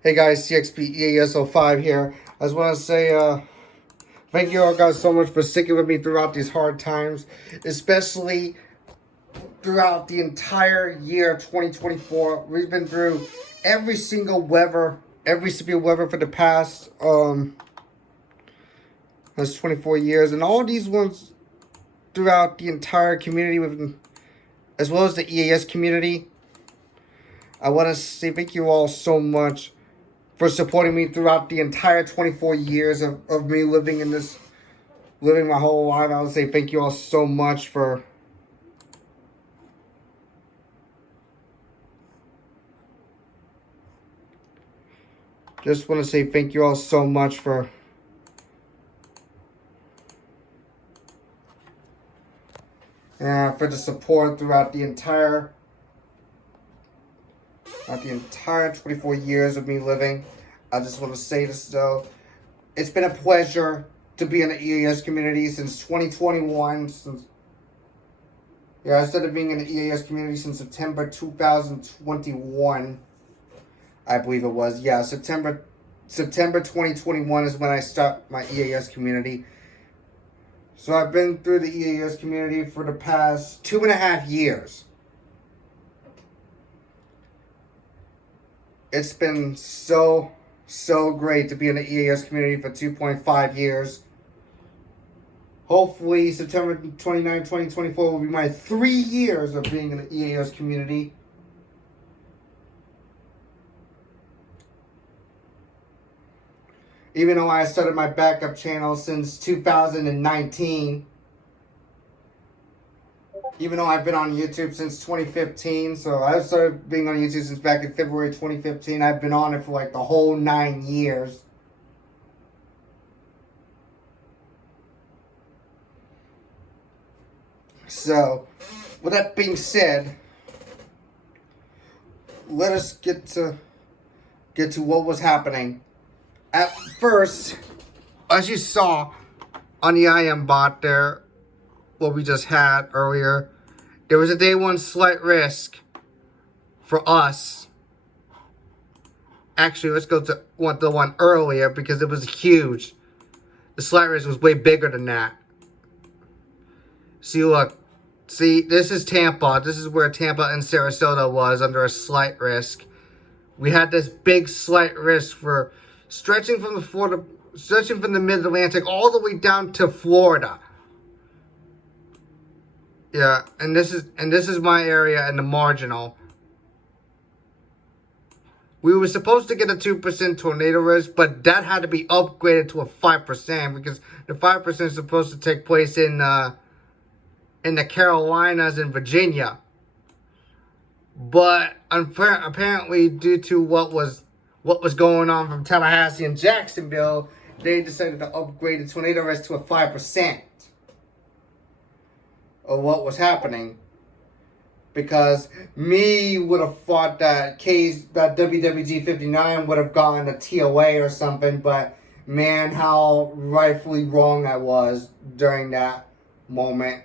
Hey guys, CXP EAS 05 here. I just want to say thank you all guys so much for sticking with me throughout these hard times, especially throughout the entire year of 2024. We've been through every single weather, every severe weather for the past that's 24 years, and all these ones throughout the entire community, as well as the EAS community. I want to say thank you all so much for supporting me throughout the entire 24 years of me living my whole life. I would say thank you all so much for just want to say thank you all so much for the support throughout the entire 24 years of me living. I just want to say this though. It's been a pleasure to be in the EAS community since 2021. I started being in the EAS community since September 2021. I believe it was. Yeah, September 2021 is when I started my EAS community. So I've been through the EAS community for the past 2.5 years. It's been so great to be in the EAS community for 2.5 years. Hopefully, September 29, 2024 will be my 3 years of being in the EAS community. Even though I started my backup channel since 2019. Even though I've been on YouTube since 2015. So I started being on YouTube since back in February 2015. I've been on it for like the whole 9 years. So, with that being said, let us get to what was happening. At first, as you saw on the IM bot there, what we just had earlier, there was a day one slight risk for us. Actually, let's go to the one earlier because it was huge. The slight risk was way bigger than that. See, look. See, this is Tampa. This is where Tampa and Sarasota was under a slight risk. We had this big slight risk for stretching from the mid-Atlantic all the way down to Florida. Yeah, and this is my area in the marginal. We were supposed to get a 2% tornado risk, but that had to be upgraded to a 5% because the 5% is supposed to take place in the Carolinas and Virginia. But apparently, due to what was going on from Tallahassee and Jacksonville, they decided to upgrade the tornado risk to a 5% of what was happening. Because me would have thought that WWG 59 would have gotten a TOA or something, but man, how rightfully wrong I was during that moment.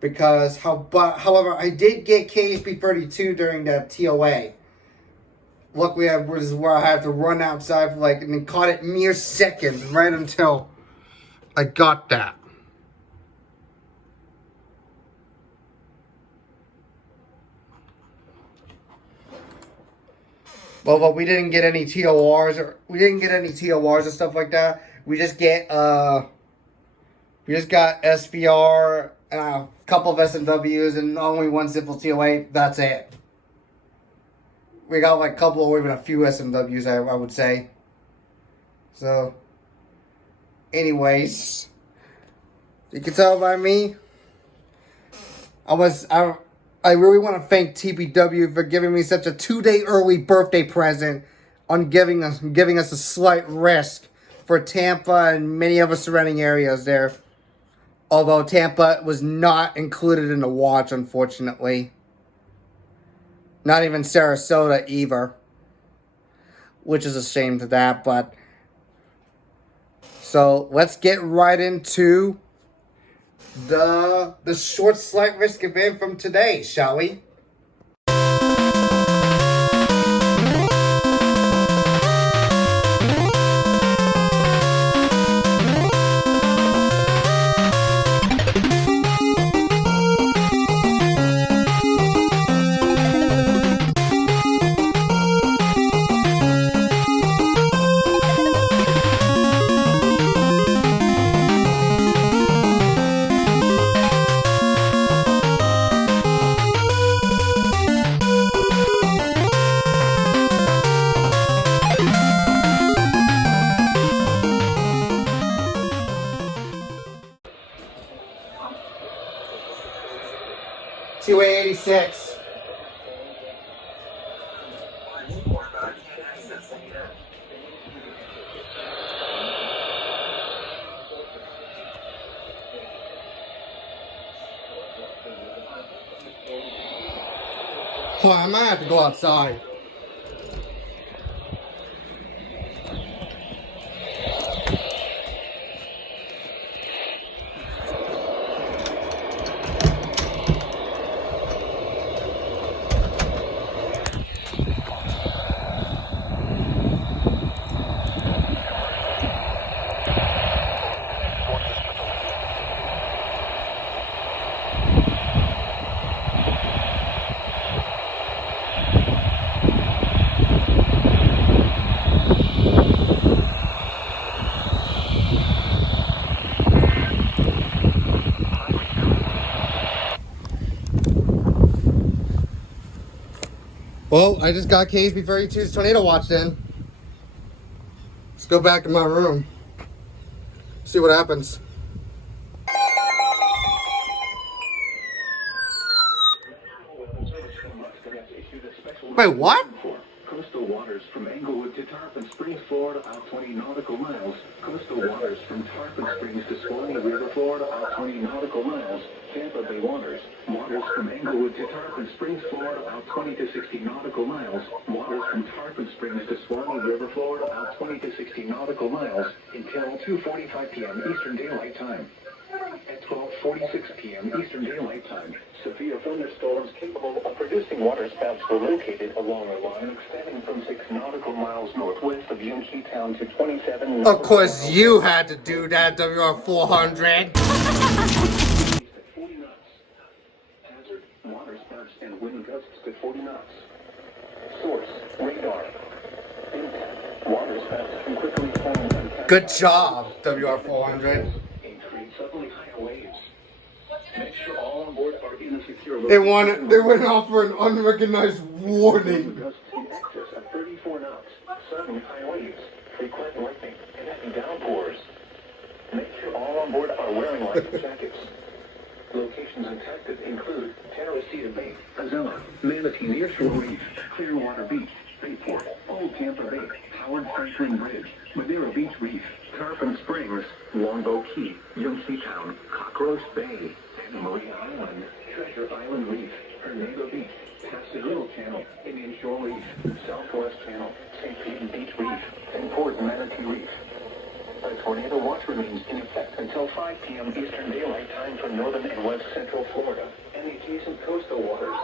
Because however, I did get KSP 32 during that TOA. Luckily, I was where I had to run outside for and then caught it mere seconds right until I got that. Well, but we didn't get any TORs or stuff like that. We just got SVR and a couple of SMWs and only one simple TOA. That's it. We got a couple or even a few SMWs, I would say. So, anyways, you can tell by me. I really want to thank TBW for giving me such a 2-day early birthday present on giving us a slight risk for Tampa and many other surrounding areas there. Although Tampa was not included in the watch, unfortunately. Not even Sarasota either. Which is a shame to that, but... So, let's get right into the short slight risk event from today, shall we? 6. Oh, I might have to go outside. Well, I just got KHB32's tornado watch in. Let's go back in my room. See what happens. Wait, what? Coastal waters from Englewood to Tarpon Springs, Florida, out 20 nautical miles. Coastal waters from Tarpon Springs to Swanee River, Florida, out 20 nautical miles. Tampa Bay waters. Waters from Englewood to Tarpon Springs, Florida, out 20 to 60 nautical miles. Waters from Tarpon Springs to Swanee River, Florida, out 20 to 60 nautical miles until 2:45 p.m. Eastern Daylight Time. At 12:46 p.m. Eastern Daylight Time, severe thunderstorms capable of producing waterspouts were located along a line extending from 6 nautical miles northwest of Youngstown to 27. Of course, you had to do that, WR400. 40 knots. Hazard: waterspouts and wind gusts to 40 knots. Source: radar. Impact: waterspouts can quickly form on Good job, WR400. suddenly higher waves. Make sure all on board are in a secure They location. went off for an unrecognized warning. Gusts in excess of 34 knots. Sudden high waves. Frequent lightning and heavy downpours. Make sure all on board are wearing life jackets. Locations detected include Teresita Bay, Azella, Manatee Nearshore Reef, Clearwater Beach, Bayport, Old Tampa Bay, Howard Franklin Bridge, Madeira Beach Reef, Tarpon Springs, Longbow Key, Youngstown, Cockroach Bay, Santa Maria Island, Treasure Island Reef, Hernando Beach, Pasadena Channel, Indian Shore Reef, Southwest Channel, St. Pete Beach Reef, and Port Manatee Reef. A tornado watch remains in effect until 5 p.m. Eastern Daylight Time for northern and west central Florida and the adjacent coastal waters.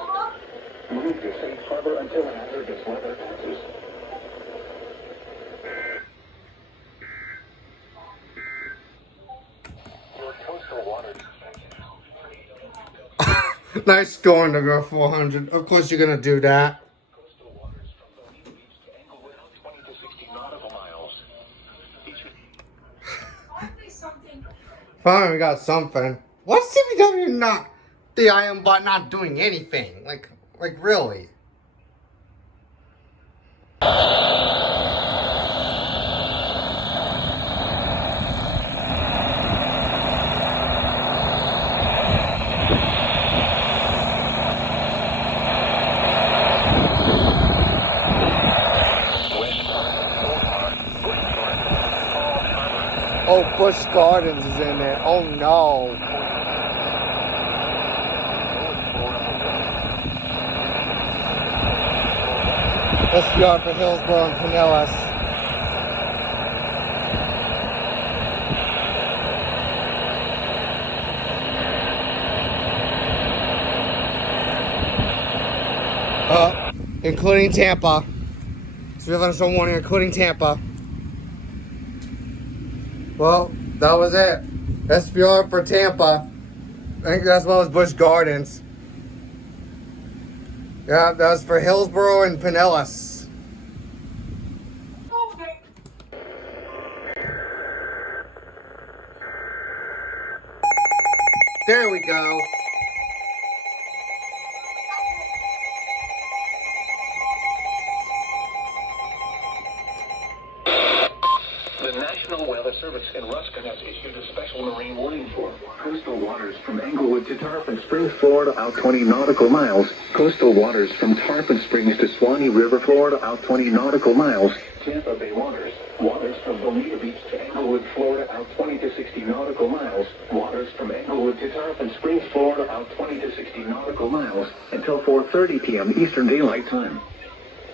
Move to safe harbor until hazardous weather passes. Your coastal waters. Nice going, WR400. Of course, you're gonna do that. Coastal waters from Bonita Beach to Englewood, 20 to 60 nautical miles. Finally, we got something. What's CBW not? The IM bot not doing anything. Like really. Oh, Busch Gardens is in there. Oh no. SPR for Hillsborough and Pinellas. Including Tampa. So we have a warning, including Tampa. Well, that was it. SPR for Tampa. I think as well as Busch Gardens. Yeah, that was for Hillsborough and Pinellas. There we go. The National National Weather Service in Ruskin has issued a special marine warning for coastal waters from Englewood to Tarpon Springs, Florida, out 20 nautical miles. Coastal waters from Tarpon Springs to Swanee River, Florida, out 20 nautical miles. Tampa Bay waters. Waters from Bonita Beach to Englewood, Florida, out 20 to 60 nautical miles. Waters from Englewood to Tarpon Springs, Florida, out 20 to 60 nautical miles until 4:30 p.m. Eastern Daylight Time.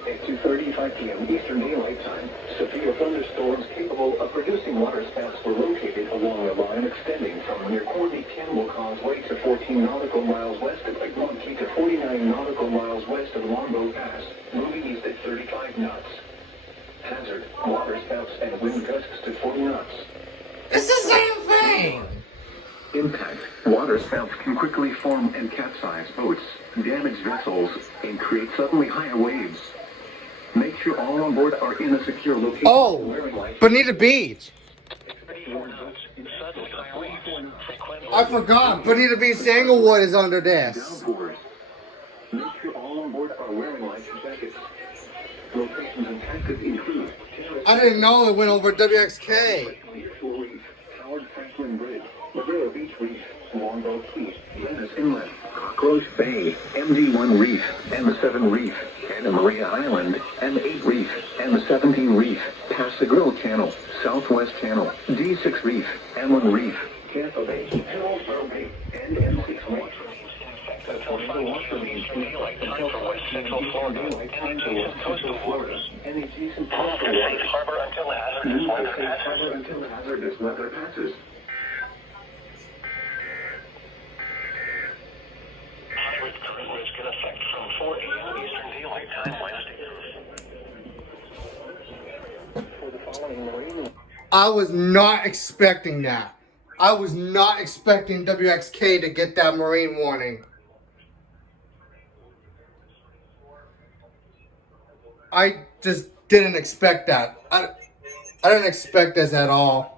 At 2:35 p.m. Eastern Daylight Time, severe thunderstorms capable of producing waterspouts were located along a line extending from near Corby Campbell Causeway to 14 nautical miles west of Egmonti to 49 nautical miles west of Longbow Pass, moving east at 35 knots. Hazard, waterspouts and wind gusts to 40 knots. It's the same thing! Impact. Waterspouts can quickly form and capsize boats, damage vessels, and create suddenly higher waves. Make sure all on board are in a secure location. Oh, Bonita Beach. I forgot. Bonita Beach to Englewood is under this. Make sure all on board are wearing life jackets. Locations and tactics include I didn't know it went over WXK. Reef, Howard Franklin Bridge, Madeira Beach Reef, Longbow Key, Venice Inlet, Cockroach Bay, MD1 Reef, M7 Reef, Anna Maria Island, M8 Reef, M17 Reef, Passagrille Channel, Southwest Channel, D6 Reef, M1 Reef, Tampa Bay, Hillsborough Bay, and M6 Reef. Until 5 Eastern Daylight Time for West Central Florida, and adjacent coastal Florida, and adjacent coastal Safe Harbor until hazardous weather passes. Hybrid current risk in effect from 4 a.m. Eastern Daylight Time Wednesday. For the following marine. I was not expecting that. I was not expecting WXK to get that marine warning. I just didn't expect that. I didn't expect this at all.